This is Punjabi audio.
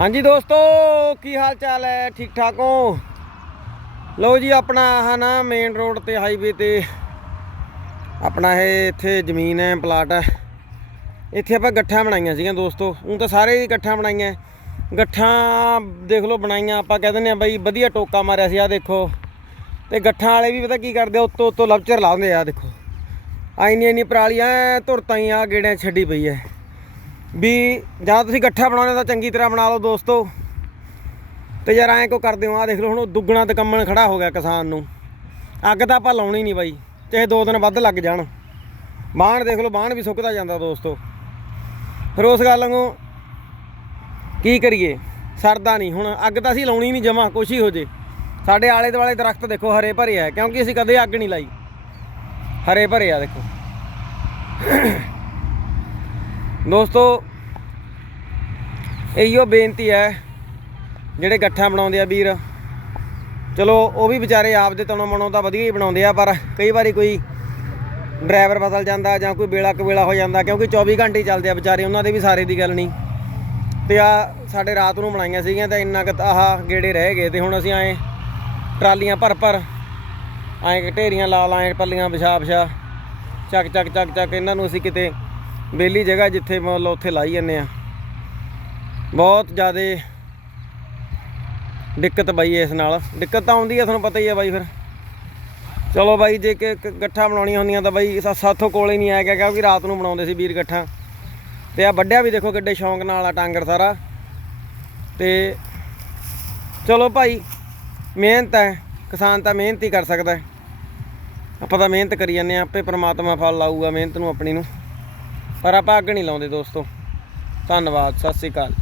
ਹਾਂਜੀ ਦੋਸਤੋ, ਕੀ ਹਾਲ ਚਾਲ ਹੈ? ਠੀਕ ਠਾਕ ਹੋ? ਲਓ ਜੀ, ਆਪਣਾ ਆਹ ਨਾ ਮੇਨ ਰੋਡ ਤੇ ਹਾਈਵੇ ਤੇ ਆਪਣਾ ਇਹ ਇੱਥੇ ਜ਼ਮੀਨ ਹੈ ਪਲਾਟ ਹੈ। ਇੱਥੇ ਆਪਾਂ ਗੱਠਾਂ ਬਣਾਈਆਂ ਸੀਗੀਆਂ ਦੋਸਤੋ। ਉਹ ਤਾਂ ਸਾਰੇ ਹੀ ਗੱਠਾਂ ਬਣਾਈਆਂ। ਗੱਠਾਂ ਦੇਖ ਲਓ, ਬਣਾਈਆਂ। ਆਪਾਂ ਕਹਿ ਦਿੰਦੇ ਆ ਬਈ ਵਧੀਆ ਟੋਕਾ ਮਾਰਿਆ ਸੀ ਆ ਦੇਖੋ। ਤੇ ਗੱਠਾਂ ਵਾਲੇ ਵੀ ਪਤਾ ਕੀ ਕਰਦੇ ਆ ਉੱਤੋਂ ਉੱਤੋਂ ਲਵਚਰ ਲਾਉਂਦੇ ਆ ਦੇਖੋ। ਆਈਨੀ ਇੰਨੀ ਪਰਾਲੀ ਐ ਧੁਰਤਾਂ ਹੀ ਆ ਗੇੜਿਆਂ 'ਚ ਛੱਡੀ ਪਈ ਐ ਵੀ ਜਾਂ ਤੁਸੀਂ ਇਕੱਠਾ ਬਣਾਉਣੇ ਤਾਂ ਚੰਗੀ ਤਰ੍ਹਾਂ ਬਣਾ ਲਓ ਦੋਸਤੋ। ਤੇ ਯਾਰ ਐਂ ਕੋ ਕਰਦੇ ਹੋ? ਆ ਦੇਖ ਲਓ, ਹੁਣ ਉਹ ਦੁੱਗਣਾ ਤੇ ਕੰਮਣ ਖੜਾ ਹੋ ਗਿਆ ਕਿਸਾਨ ਨੂੰ। ਅੱਗ ਤਾਂ ਆਪਾਂ ਲਾਉਣੀ ਨਹੀਂ ਬਾਈ, ਚਾਹੇ ਦੋ ਦਿਨ ਵੱਧ ਲੱਗ ਜਾਣ। ਬਾਣ ਦੇਖ ਲਓ, ਬਾਣ ਵੀ ਸੁੱਕਦਾ ਜਾਂਦਾ ਦੋਸਤੋ। ਫਿਰ ਉਸ ਗੱਲ ਨੂੰ ਕੀ ਕਰੀਏ? ਸਰਦਾ ਨਹੀਂ। ਹੁਣ ਅੱਗ ਤਾਂ ਅਸੀਂ ਲਾਉਣੀ ਨਹੀਂ ਜਮਾ, ਕੁਛ ਹੀ ਹੋ ਜੇ। ਸਾਡੇ ਆਲੇ ਦੁਆਲੇ ਦਰਖਤ ਦੇਖੋ, ਹਰੇ ਭਰੇ ਆ, ਕਿਉਂਕਿ ਅਸੀਂ ਕਦੇ ਅੱਗ ਨਹੀਂ ਲਾਈ। ਹਰੇ ਭਰੇ ਆ ਦੇਖੋ। ਦੋਸਤੋ, ਇਹੋ ਬੇਨਤੀ ਹੈ, ਜਿਹੜੇ ਗੱਠਾਂ ਬਣਾਉਂਦੇ ਆ ਵੀਰ। ਚਲੋ, ਉਹ ਵੀ ਵਿਚਾਰੇ ਆਪਦੇ ਤਨੋਂ ਮਨੋਂ ਤਾਂ ਵਧੀਆ ਹੀ ਬਣਾਉਂਦੇ ਆ, ਪਰ ਕਈ ਵਾਰੀ ਕੋਈ ਡਰਾਈਵਰ ਬਦਲ ਜਾਂਦਾ ਜਾਂ ਕੋਈ ਵੇਲਾ ਕਵੇਲਾ ਹੋ ਜਾਂਦਾ, ਕਿਉਂਕਿ 24 ਘੰਟੇ ਚੱਲਦੇ ਆ ਵਿਚਾਰੇ, ਉਹਨਾਂ ਦੇ ਵੀ ਸਾਰੇ ਦੀ ਗੱਲ ਨਹੀਂ। ਤੇ ਆ ਸਾਡੇ ਰਾਤ ਨੂੰ ਬਣਾਈਆਂ ਸੀਗੀਆਂ ਤਾਂ ਇੰਨਾ ਕੁ ਆਹ ਗੇੜੇ ਰਹਿ ਗਏ, ਤੇ ਹੁਣ ਅਸੀਂ ਆਏ ਟਰਾਲੀਆਂ ਭਰ ਭਰ ਐਂ ਢੇਰੀਆਂ ਲਾ ਲਾ ਪੱਲੀਆਂ ਵਿਛਾ ਵਿਛਾ, ਚੱਕ ਚੱਕ ਚੱਕ ਚੱਕ, ਇਹਨਾਂ ਨੂੰ ਅਸੀਂ ਕਿਤੇ ਬੇਲੀ ਜਗ੍ਹਾ ਜਿੱਥੇ ਮੰਨ ਲਓ ਉੱਥੇ ਲਾਈ ਜਾਂਦੇ ਆ। ਬਹੁਤ ਜ਼ਿਆਦਾ ਦਿੱਕਤ ਬਾਈ ਇਸ ਨਾਲ। ਦਿੱਕਤ ਤਾਂ ਆਉਂਦੀ ਆ, ਤੁਹਾਨੂੰ ਪਤਾ ਹੀ ਆ ਬਾਈ ਫਿਰ। ਚਲੋ ਬਾਈ, ਜੇ ਕਿ ਕ- ਗੱਠਾਂ ਬਣਾਉਣੀਆਂ ਹੁੰਦੀਆਂ ਤਾਂ ਬਾਈ ਸਾ- ਸਾਥੋਂ ਕੋਲੇ ਨਹੀਂ ਆਇਆ ਗਿਆ, ਕਿਉਂਕਿ ਰਾਤ ਨੂੰ ਬਣਾਉਂਦੇ ਸੀ ਵੀਰ ਗੱਠਾਂ ਤੇ ਆ ਵੱਡਿਆ ਵੀ ਦੇਖੋ ਕਿੱਡੇ ਸ਼ੌਂਕ ਨਾਲ ਆ ਟਾਂਗਰ ਸਾਰਾ। ਤੇ ਚਲੋ ਭਾਈ, ਮਿਹਨਤ ਹੈ, ਕਿਸਾਨ ਤਾਂ ਮਿਹਨਤ ਹੀ ਕਰ ਸਕਦਾ ਆਪਾਂ ਤਾਂ ਮਿਹਨਤ ਕਰੀ ਜਾਂਦੇ ਆ ਆਪੇ ਪ੍ਰਮਾਤਮਾ ਫਲ ਲਾਊਗਾ, ਮਿਹਨਤ ਨੂੰ ਆਪਣੀ ਨੂੰ। ਪਰ ਆਪਾਂ ਅੱਗ ਨਹੀਂ ਲਾਉਂਦੇ ਦੋਸਤੋ। ਧੰਨਵਾਦ ਸਤਿ ਸ੍ਰੀ ਅਕਾਲ।